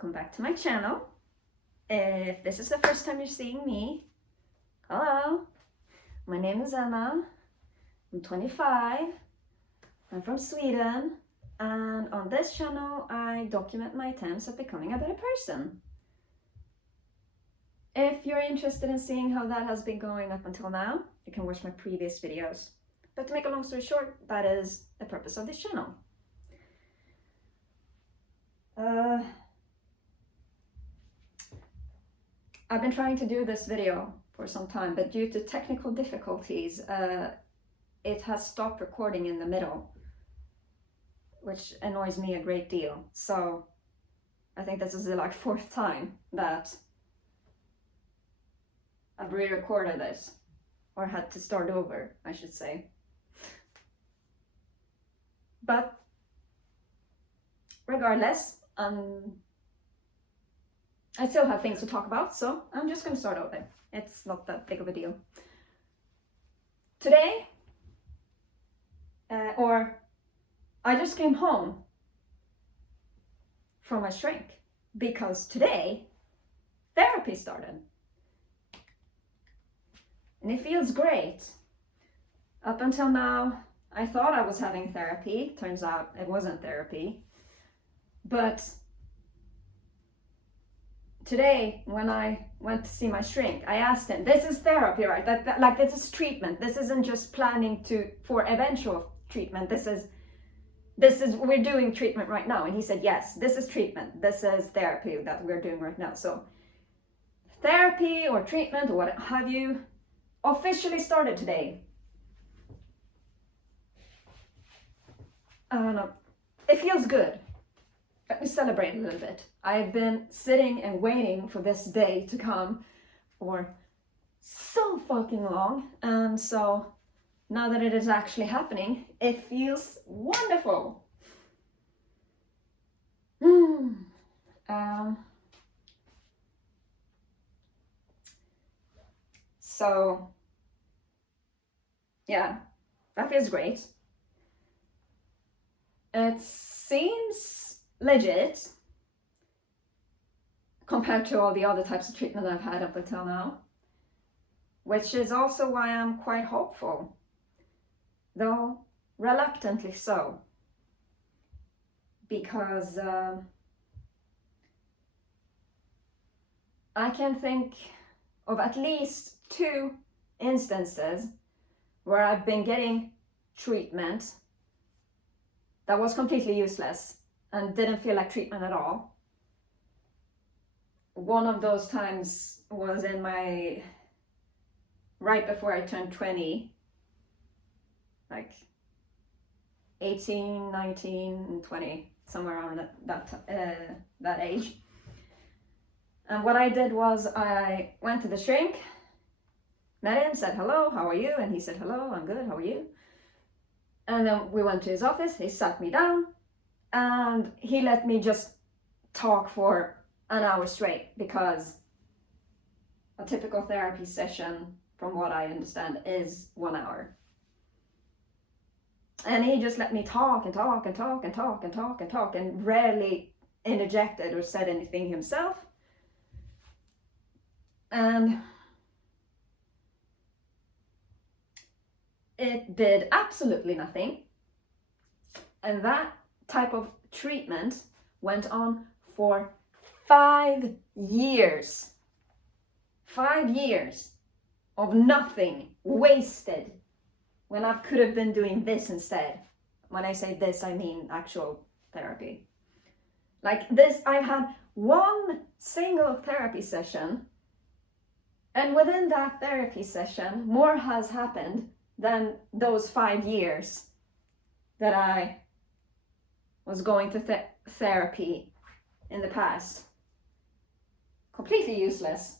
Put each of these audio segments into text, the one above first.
welcome back to my channel. If this is the first time you're seeing me, hello, my name is Emma, I'm 25, I'm from Sweden, and on this channel I document my attempts at becoming a better person. If you're interested in seeing how that has been going up until now, you can watch my previous videos. But to make a long story short, that is the purpose of this channel. I've been trying to do this video for some time, but due to technical difficulties, it has stopped recording in the middle, which annoys me a great deal. So I think this is the fourth time that I've re-recorded this, or had to start over, I should say. But regardless, I still have things to talk about, so I'm just going to start over. It's not that big of a deal. Today, I just came home from my shrink because today therapy started. And it feels great. Up until now, I thought I was having therapy. Turns out it wasn't therapy. But today, when I went to see my shrink, I asked him, this is therapy, right? Like this is treatment. This isn't just planning for eventual treatment. This is, we're doing treatment right now. And he said, yes, this is treatment. This is therapy that we're doing right now. So therapy or treatment or what have you officially started today. I don't know. It feels good. Let me celebrate a little bit. I've been sitting and waiting for this day to come for so fucking long. And so now that it is actually happening, it feels wonderful. So yeah, that feels great. It seems legit compared to all the other types of treatment I've had up until now, which is also why I'm quite hopeful, though reluctantly so, because I can think of at least 2 instances where I've been getting treatment that was completely useless and didn't feel like treatment at all. One of those times was right before I turned 20, like 18, 19, and 20, somewhere around that age. And what I did was I went to the shrink, met him, said hello, how are you? And he said hello, I'm good, how are you? And then we went to his office, he sat me down, and he let me just talk for an hour straight, because a typical therapy session, from what I understand, is 1 hour. And he just let me talk and talk and talk and talk and talk and talk, and rarely interjected or said anything himself. And it did absolutely nothing. And that type of treatment went on for 5 years. 5 years of nothing wasted, when I could have been doing this instead. When I say this, I mean actual therapy. Like this, I've had 1 single therapy session, and within that therapy session, more has happened than those 5 years that I was going to therapy in the past. Completely useless.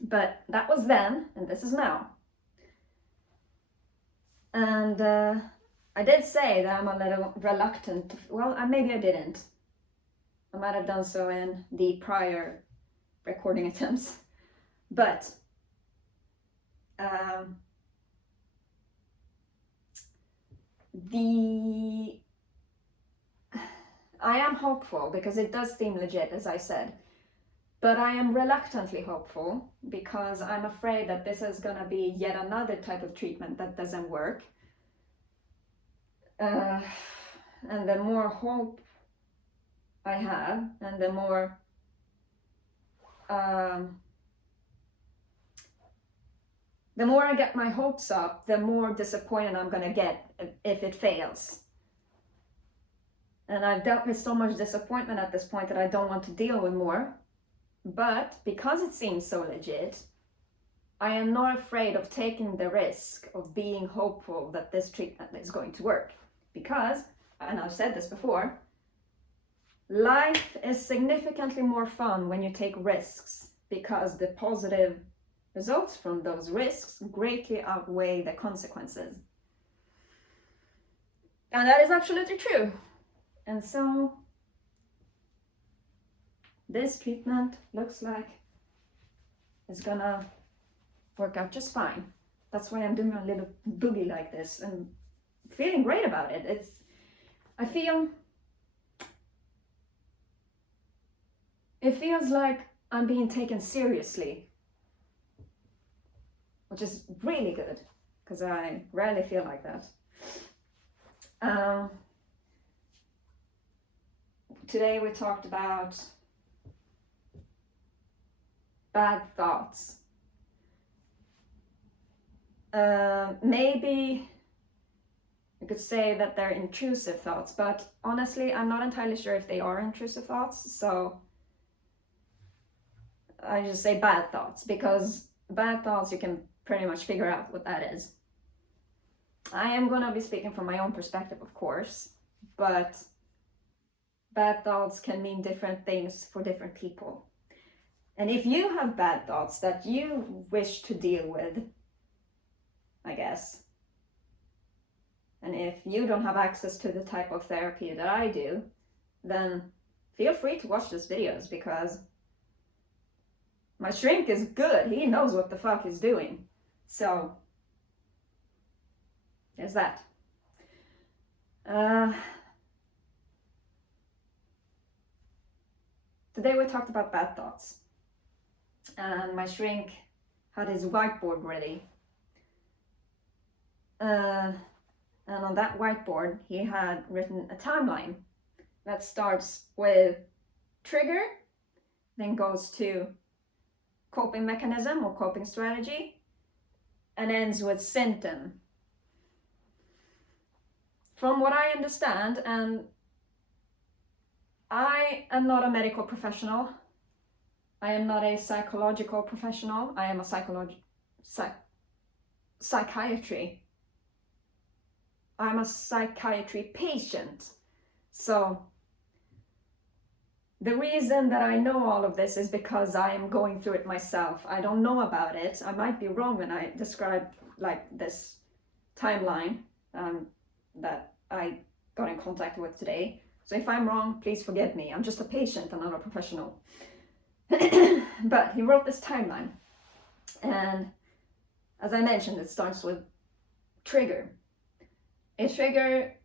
But that was then, and this is now. And I did say that I'm a little reluctant. Well, maybe I didn't. I might have done so in the prior recording attempts. But I am hopeful because it does seem legit, as I said. But I am reluctantly hopeful because I'm afraid that this is going to be yet another type of treatment that doesn't work. And the more hope I have, and the more I get my hopes up, the more disappointed I'm going to get if it fails. And I've dealt with so much disappointment at this point that I don't want to deal with more. But because it seems so legit, I am not afraid of taking the risk of being hopeful that this treatment is going to work. Because, and I've said this before, life is significantly more fun when you take risks, because the positive results from those risks greatly outweigh the consequences. And that is absolutely true. And so this treatment looks like it's gonna work out just fine. That's why I'm doing a little boogie like this and feeling great about it. It feels like I'm being taken seriously, which is really good because I rarely feel like that. Today we talked about bad thoughts. Maybe you could say that they're intrusive thoughts, but honestly, I'm not entirely sure if they are intrusive thoughts, so I just say bad thoughts, because bad thoughts, you can pretty much figure out what that is. I am going to be speaking from my own perspective, of course, but bad thoughts can mean different things for different people. And if you have bad thoughts that you wish to deal with, I guess, and if you don't have access to the type of therapy that I do, then feel free to watch these videos, because my shrink is good. He knows what the fuck he's doing. So there's that. Today we talked about bad thoughts. And my shrink had his whiteboard ready. And on that whiteboard, he had written a timeline that starts with trigger, then goes to coping mechanism or coping strategy, and ends with symptom. From what I understand, and I am not a medical professional, I am not a psychological professional, I am a psychiatry. I'm a psychiatry patient. So the reason that I know all of this is because I am going through it myself. I don't know about it. I might be wrong when I describe like this timeline that I got in contact with today. So if I'm wrong, please forgive me. I'm just a patient and not a professional. But he wrote this timeline. And as I mentioned, it starts with trigger. A trigger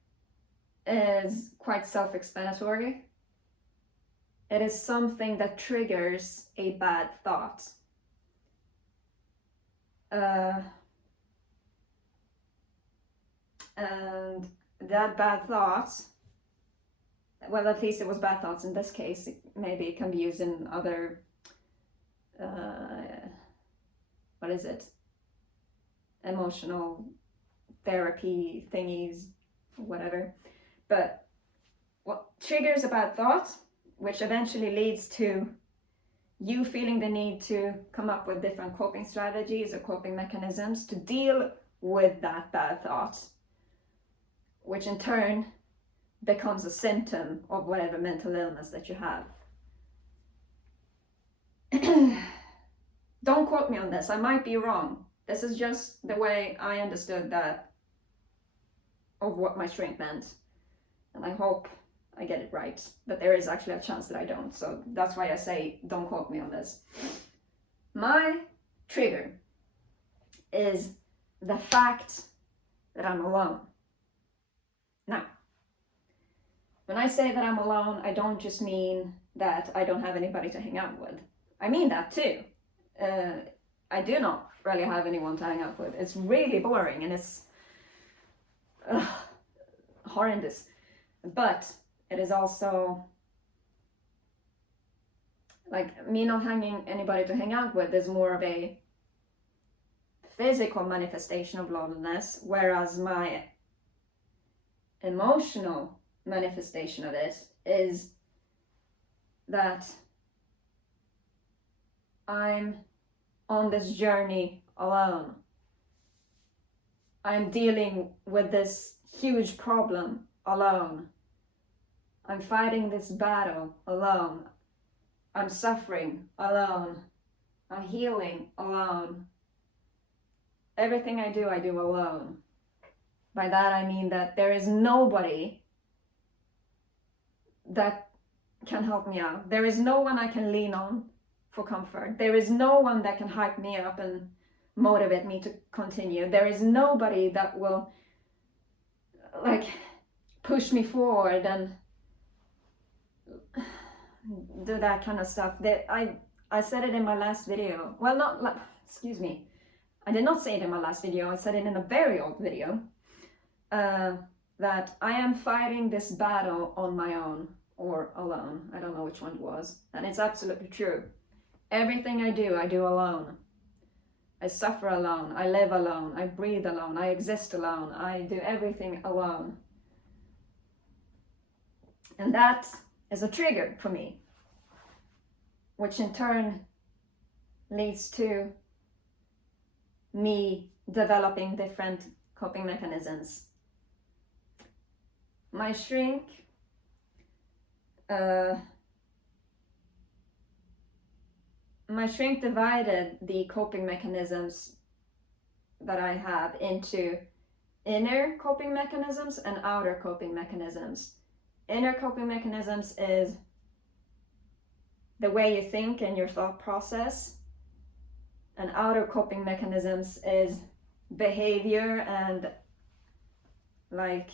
is quite self-explanatory. It is something that triggers a bad thought. And that bad thought, well, at least it was bad thoughts in this case. Maybe it can be used in other, emotional therapy thingies, whatever. But what triggers a bad thought, which eventually leads to you feeling the need to come up with different coping strategies or coping mechanisms to deal with that bad thought, which in turn becomes a symptom of whatever mental illness that you have. Don't quote me on this, I might be wrong. This is just the way I understood that of what my shrink meant. And I hope I get it right, but there is actually a chance that I don't. So that's why I say don't quote me on this. My trigger is the fact that I'm alone. Now, When I say that I'm alone, I don't just mean that I don't have anybody to hang out with. I mean that too. I do not really have anyone to hang out with. It's really boring and it's horrendous. But it is also like me not having anybody to hang out with is more of a physical manifestation of loneliness, whereas my emotional manifestation of it is that I'm on this journey alone. I'm dealing with this huge problem alone. I'm fighting this battle alone. I'm suffering alone. I'm healing alone. Everything I do alone. By that I mean that there is nobody that can help me out. There is no one I can lean on for comfort. There is no one that can hype me up and motivate me to continue. There is nobody that will like push me forward and do that kind of stuff. That I said it in my last video. Well, not like, excuse me. I did not say it in my last video. I said it in a very old video. That I am fighting this battle on my own or alone. I don't know which one it was. And it's absolutely true. Everything I do alone. I suffer alone. I live alone. I breathe alone. I exist alone. I do everything alone. And that is a trigger for me, which in turn leads to me developing different coping mechanisms. My shrink divided the coping mechanisms that I have into inner coping mechanisms and outer coping mechanisms. Inner coping mechanisms is the way you think and your thought process, and outer coping mechanisms is behavior and like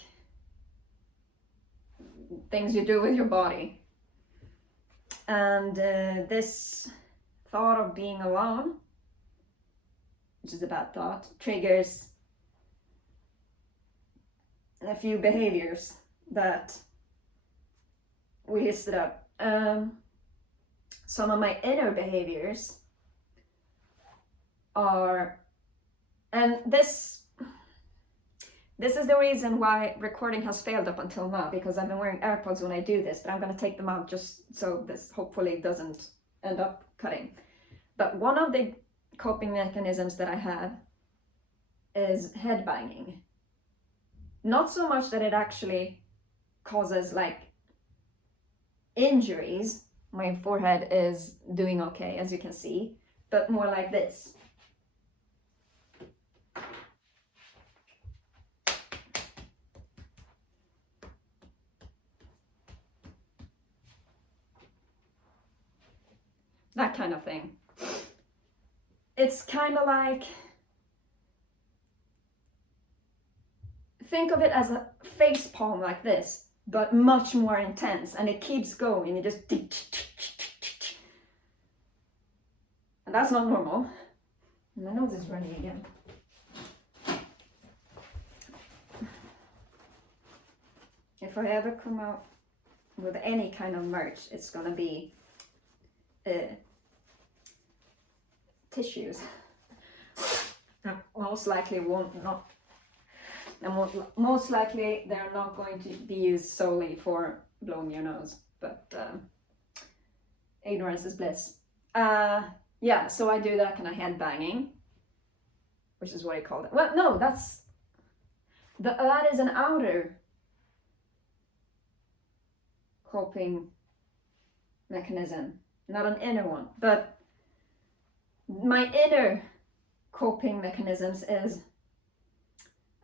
things you do with your body. And this thought of being alone, which is a bad thought, triggers a few behaviors that we listed up. Some of my inner behaviors are, and this is the reason why recording has failed up until now, because I've been wearing AirPods when I do this, but I'm going to take them out just so this hopefully doesn't end up cutting. But one of the coping mechanisms that I have is headbanging. Not so much that it actually causes like injuries. My forehead is doing okay, as you can see, but more like this. That kind of thing. It's kind of like, think of it as a face palm like this, but much more intense, and it keeps going. It just, and that's not normal. My nose is running again. If I ever come out with any kind of merch, it's gonna be tissues. Most likely most likely they're not going to be used solely for blowing your nose, but ignorance is bliss. Yeah, so I do that kind of head banging, which is what I call it. Well, no, that is an outer coping mechanism, not an inner one. But my inner coping mechanisms is,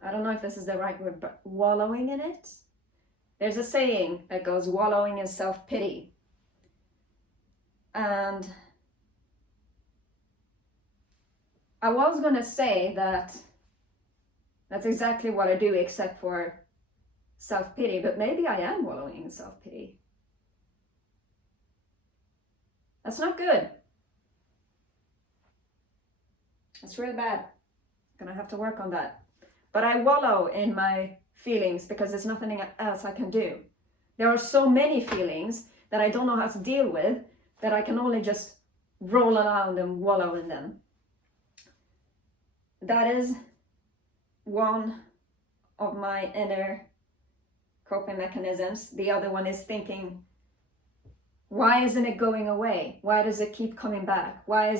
I don't know if this is the right word, but wallowing in it. There's a saying that goes, wallowing in self-pity. And I was gonna say that that's exactly what I do, except for self-pity, but maybe I am wallowing in self-pity. That's not good. That's really bad. Gonna have to work on that. But I wallow in my feelings because there's nothing else I can do. There are so many feelings that I don't know how to deal with that I can only just roll around and wallow in them. That is one of my inner coping mechanisms. The other one is thinking, why isn't it going away? Why does it keep coming back? Why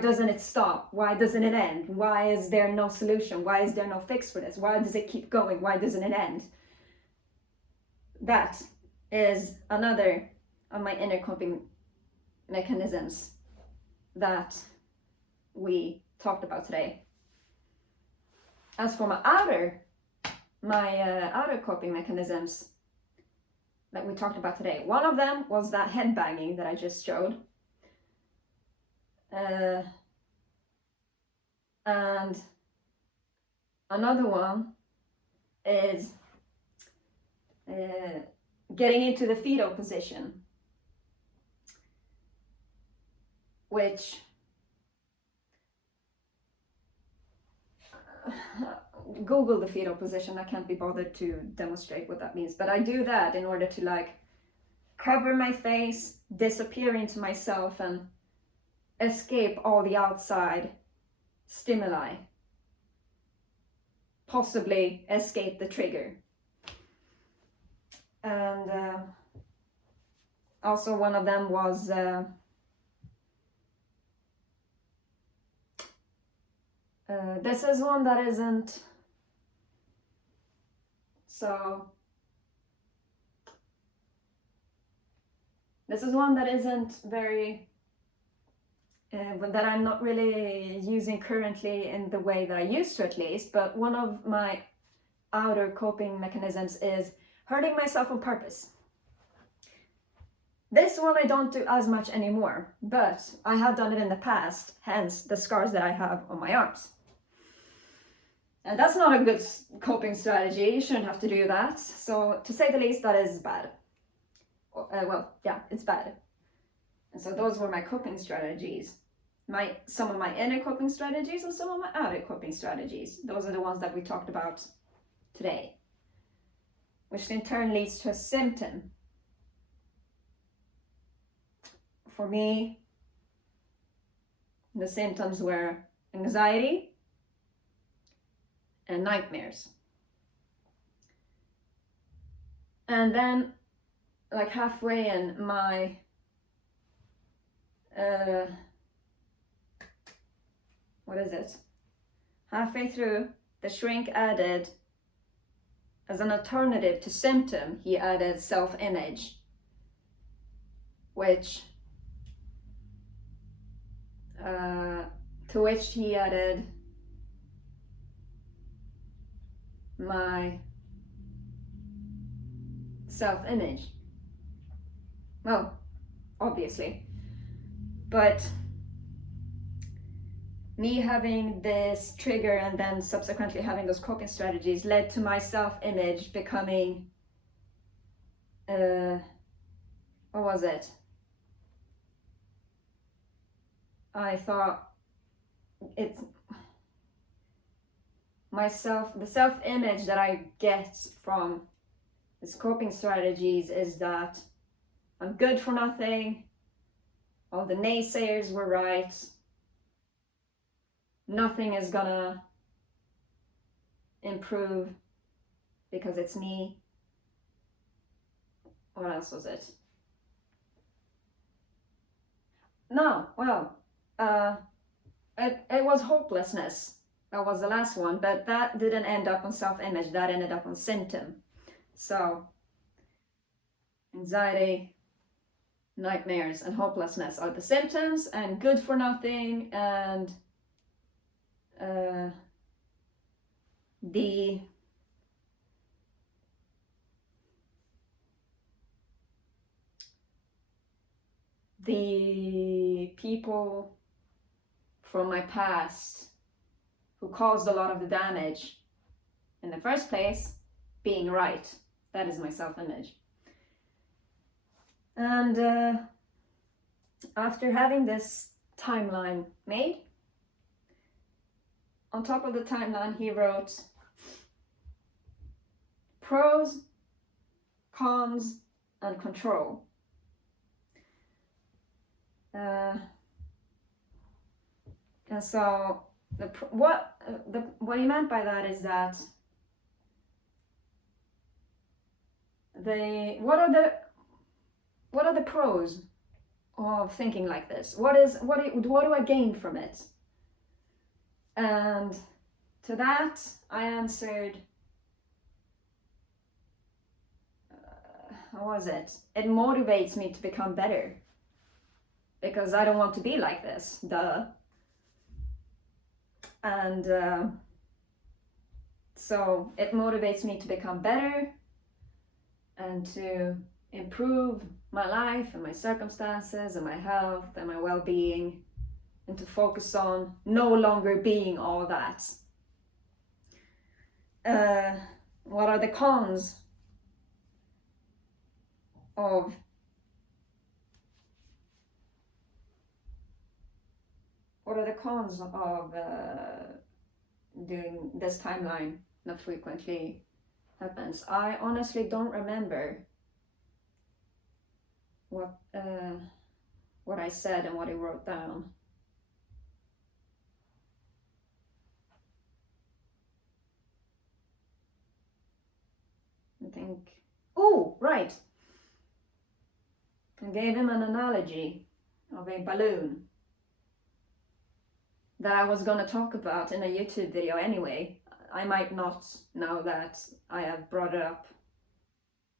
doesn't it stop? Why doesn't it end? Why is there no solution? Why is there no fix for this? Why does it keep going? Why doesn't it end? That is another of my inner coping mechanisms that we talked about today. As for my outer coping mechanisms that we talked about today, one of them was that head banging that I just showed, and another one is getting into the fetal position, which Google the fetal position. I can't be bothered to demonstrate what that means, but I do that in order to like cover my face, disappear into myself, and escape all the outside stimuli, possibly escape the trigger. And also one of them was this is one that isn't so. This is one that isn't very, that I'm not really using currently in the way that I used to, at least. But one of my outer coping mechanisms is hurting myself on purpose. This one I don't do as much anymore, but I have done it in the past, hence the scars that I have on my arms. And that's not a good coping strategy. You shouldn't have to do that. So to say the least, that is bad. Well, yeah, it's bad. And so those were my coping strategies. Some of my inner coping strategies and some of my outer coping strategies. Those are the ones that we talked about today, which in turn leads to a symptom. For me, the symptoms were anxiety and nightmares. And then, like halfway in my halfway through, the shrink added, as an alternative to symptom, he added self-image, which to which he added my self-image. Well, obviously, but me having this trigger and then subsequently having those coping strategies led to my self-image becoming, what was it? I thought it's the self-image that I get from these coping strategies is that I'm good for nothing, all the naysayers were right, nothing is gonna improve because it's me. What else was it? No, well, it was hopelessness. That was the last one, but that didn't end up on self-image, that ended up on symptom. So, anxiety, nightmares, and hopelessness are the symptoms, and good for nothing, and the people from my past who caused a lot of the damage in the first place being right. That is my self-image. And after having this timeline made, on top of the timeline he wrote pros, cons, and control. And so what he meant by that is that what are the pros of thinking like this? What do I gain from it? And to that I answered, how was it? It motivates me to become better, because I don't want to be like this, duh. And so it motivates me to become better and to improve my life and my circumstances and my health and my well-being, and to focus on no longer being all that. What are the cons of doing this timeline that frequently happens? I honestly don't remember what I said and what I wrote down. I think, oh, right. I gave him an analogy of a balloon that I was going to talk about in a YouTube video anyway. I might not, now that I have brought it up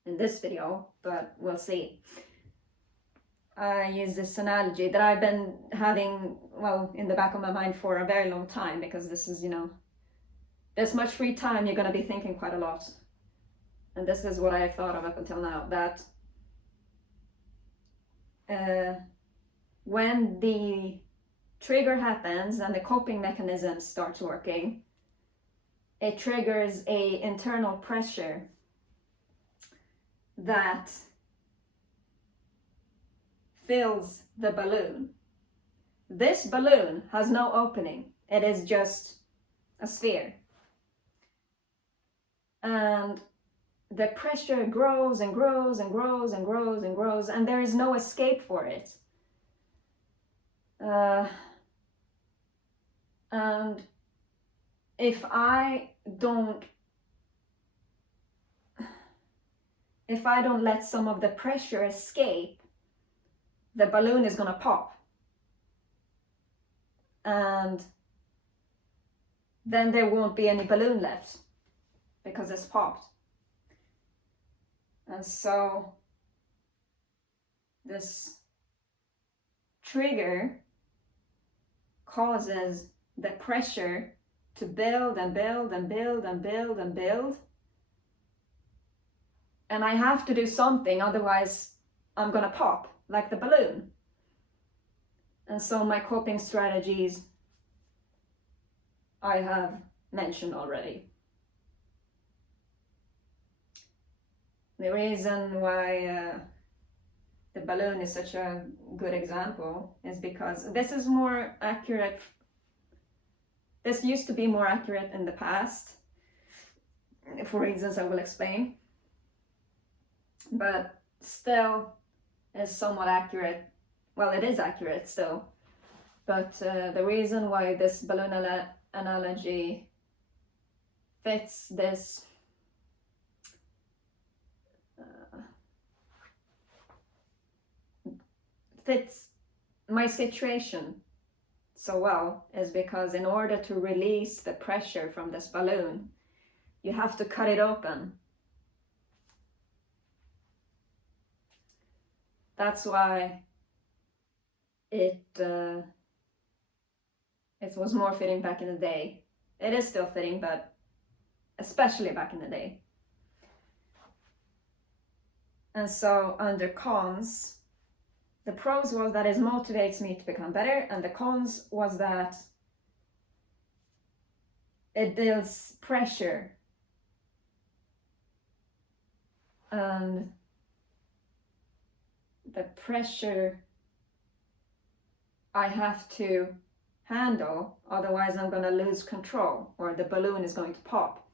in this video, but we'll see. I use this analogy that I've been having, well, in the back of my mind for a very long time, because this is, this much free time, you're going to be thinking quite a lot. And this is what I have thought of up until now, that when the trigger happens and the coping mechanism starts working, it triggers a internal pressure that fills the balloon. This balloon has no opening. It is just a sphere. And the pressure grows and grows and grows and grows and grows, and there is no escape for it. And if I don't let some of the pressure escape, the balloon is gonna pop. And then there won't be any balloon left because it's popped. And so this trigger causes the pressure to build and build and build and build and build. And I have to do something, otherwise I'm gonna pop like the balloon. And so my coping strategies I have mentioned already. The reason why the balloon is such a good example is because this is more accurate. This used to be more accurate in the past, for reasons I will explain, but still is somewhat accurate. Well, it is accurate still, but the reason why this balloon analogy fits this fits my situation so well is because in order to release the pressure from this balloon, you have to cut it open. That's why it was more fitting back in the day. It is still fitting, but especially back in the day. And so under cons, the pros was that it motivates me to become better, and the cons was that it builds pressure and the pressure I have to handle, otherwise I'm going to lose control or the balloon is going to pop.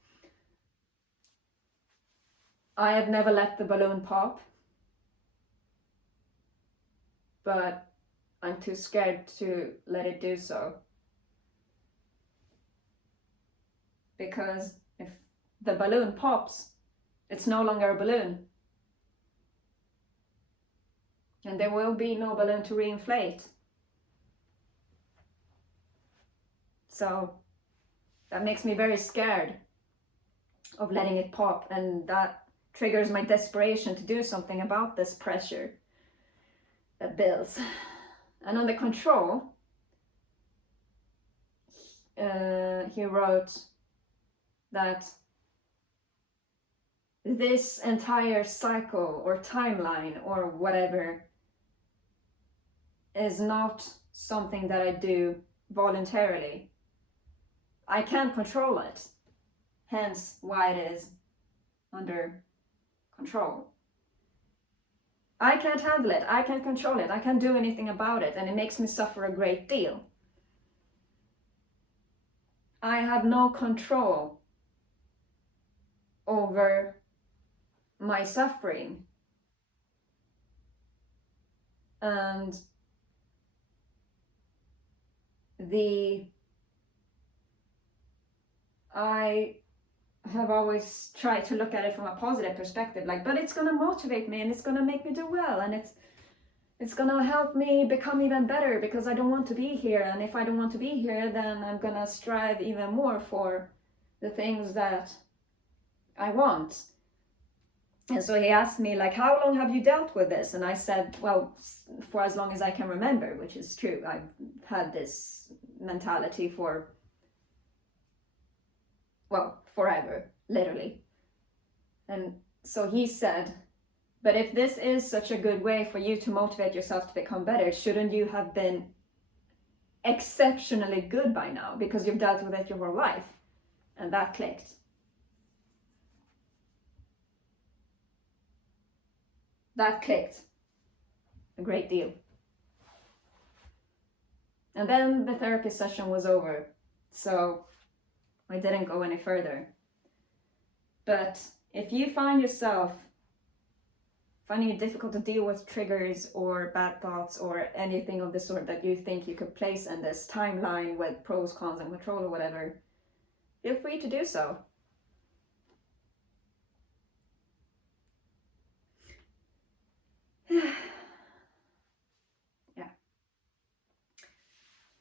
I have never let the balloon pop, but I'm too scared to let it do so. Because if the balloon pops, it's no longer a balloon. And there will be no balloon to reinflate. So that makes me very scared of letting it pop, and that triggers my desperation to do something about this pressure that builds. And on the control, he wrote that this entire cycle or timeline or whatever is not something that I do voluntarily. I can't control it, hence why it is under control. I can't handle it, I can't control it, I can't do anything about it, and it makes me suffer a great deal. I have no control over my suffering, and I have always tried to look at it from a positive perspective, like, but it's gonna motivate me and it's gonna make me do well, and it's gonna help me become even better because I don't want to be here, and if I don't want to be here, then I'm gonna strive even more for the things that I want. And so he asked me, like, how long have you dealt with this? And I said, well, for as long as I can remember, which is true. I've had this mentality for, well, forever, literally. And so he said, but if this is such a good way for you to motivate yourself to become better, shouldn't you have been exceptionally good by now because you've dealt with it your whole life? And that clicked. That clicked a great deal. And then the therapy session was over, so I didn't go any further. But if you find yourself finding it difficult to deal with triggers or bad thoughts or anything of the sort that you think you could place in this timeline with pros, cons, and control or whatever, feel free to do so. Yeah.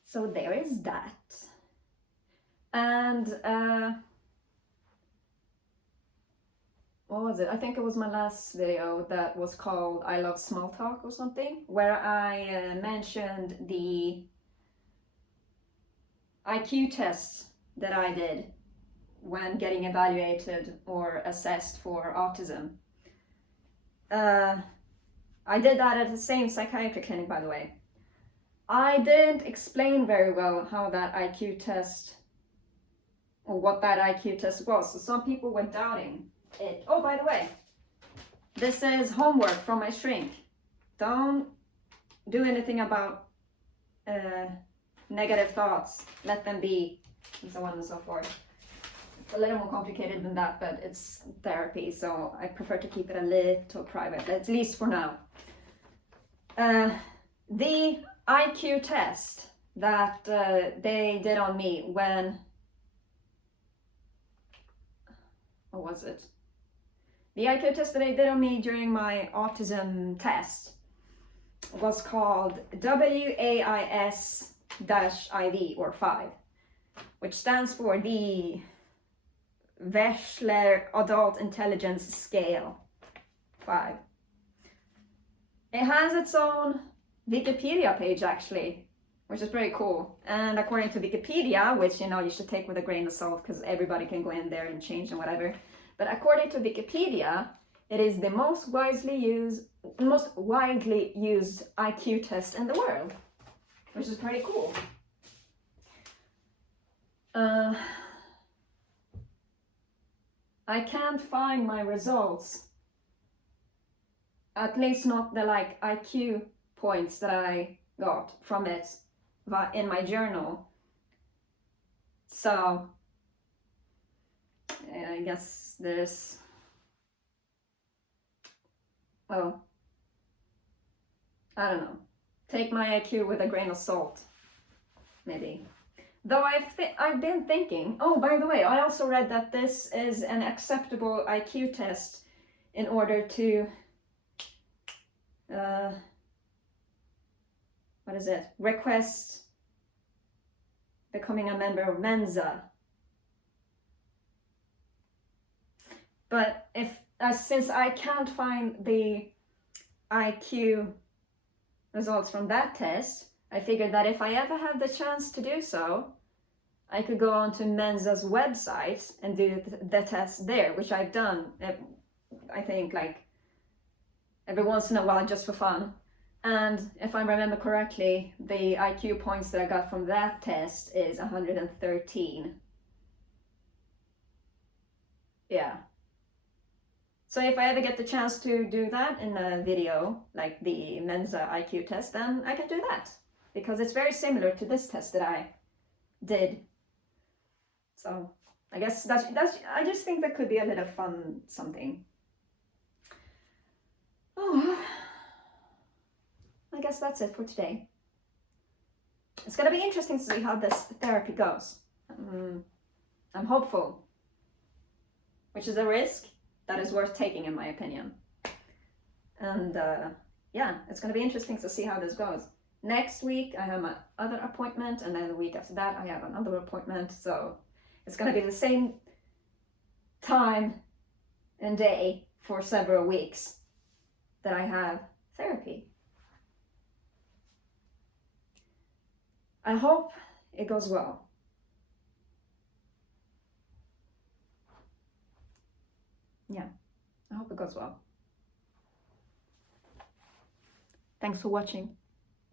So there is that. And what was it? I think it was my last video that was called I Love Small Talk or something, where I mentioned the IQ tests that I did when getting evaluated or assessed for autism. I did that at the same psychiatry clinic, by the way. I didn't explain very well how that IQ test, or what that IQ test was, so some people were doubting it. Oh, by the way, this is homework from my shrink. Don't do anything about negative thoughts. Let them be, and so on and so forth. It's a little more complicated than that, but it's therapy, so I prefer to keep it a little private, at least for now. The IQ test that they did on me when, what was it? The IQ test that they did on me during my autism test was called WAIS-IV, or 5, which stands for the Wechsler Adult Intelligence Scale 5. It has its own Wikipedia page, actually, which is pretty cool. And according to Wikipedia, which, you know, you should take with a grain of salt because everybody can go in there and change and whatever. But according to Wikipedia, it is the most widely used IQ test in the world, which is pretty cool. I can't find my results At least not the like IQ points that I got from it in my journal. So I guess there's, well, I don't know. Take my IQ with a grain of salt, maybe. Though I've been thinking, oh, by the way, I also read that this is an acceptable IQ test in order to, what is it? Request becoming a member of uNtZ. But since I can't find the IQ results from that test, I figured that if I ever have the chance to do so, I could go on to uNtZ's website and do the test there, which I've done, I think, like every once in a while just for fun. And if I remember correctly, the IQ points that I got from that test is 113. Yeah. So if I ever get the chance to do that in a video, like the uNtZ IQ test, then I can do that. Because it's very similar to this test that I did. So I guess that's I just think that could be a little fun something. Oh, I guess that's it for today. It's gonna be interesting to see how this therapy goes. I'm hopeful, which is a risk that is worth taking in my opinion. And yeah, it's gonna be interesting to see how this goes. Next week I have my other appointment, and then the week after that I have another appointment, so it's gonna be the same time and day for several weeks that I have therapy. I hope it goes well. Yeah, I hope it goes well. Thanks for watching.